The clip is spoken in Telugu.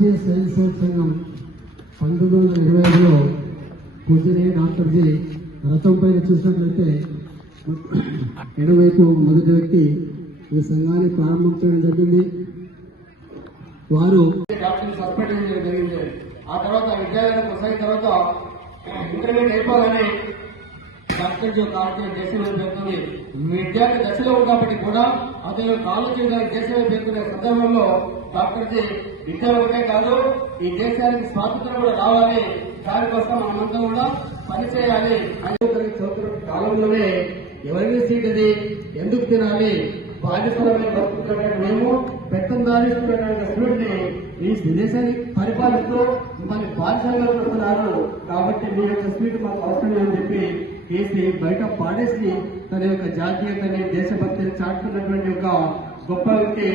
రాష్ట్రీయ స్వయం సేవక సంఘం పంతొమ్మిది వందల ఇరవై ఐదులో పూజనీయ డాక్టర్జీ రథం పైన చూసినట్లయితే ఎడవైపు మొదటి వ్యక్తి ఈ సంఘాన్ని ప్రారంభించడం జరిగింది. వారు సస్పెండ్ చేయడం జరిగింది. ఆ తర్వాత విద్యాలయం కొనసాగిన తర్వాత ఇంటర్మీడియట్ అయిపోగానే డాక్టర్ యొక్క ఆలోచన దేశంలో పేర్కొని విద్యార్థి దశలో ఉన్నప్పటికీ కూడా అతను ఆలోచన దేశంలో పేర్కొనే సందర్భంలో డాక్టర్జీ విద్య ఒకటే కాదు ఈ దేశానికి స్వాతంత్రం కూడా రావాలి. దానికోసం మనమంతా కూడా పనిచేయాలి అని చదువుతున్న కాలంలోనే ఎవరికి సీట్ ఇది ఎందుకు తినాలి? బాధ్యతలమైన బతుకుతున్న మేము పెత్తందారిస్తున్న స్టూడెంట్ని ఈ దేశాన్ని పరిపాలిస్తూ మరి బాధ్యతగా కాబట్టి మీ యొక్క స్వీట్ మాకు అవసరం వేసి బయట పాడేసి తన యొక్క జాతీయతని దేశభక్తిని చాటుకున్నటువంటి ఒక గొప్ప వ్యక్తి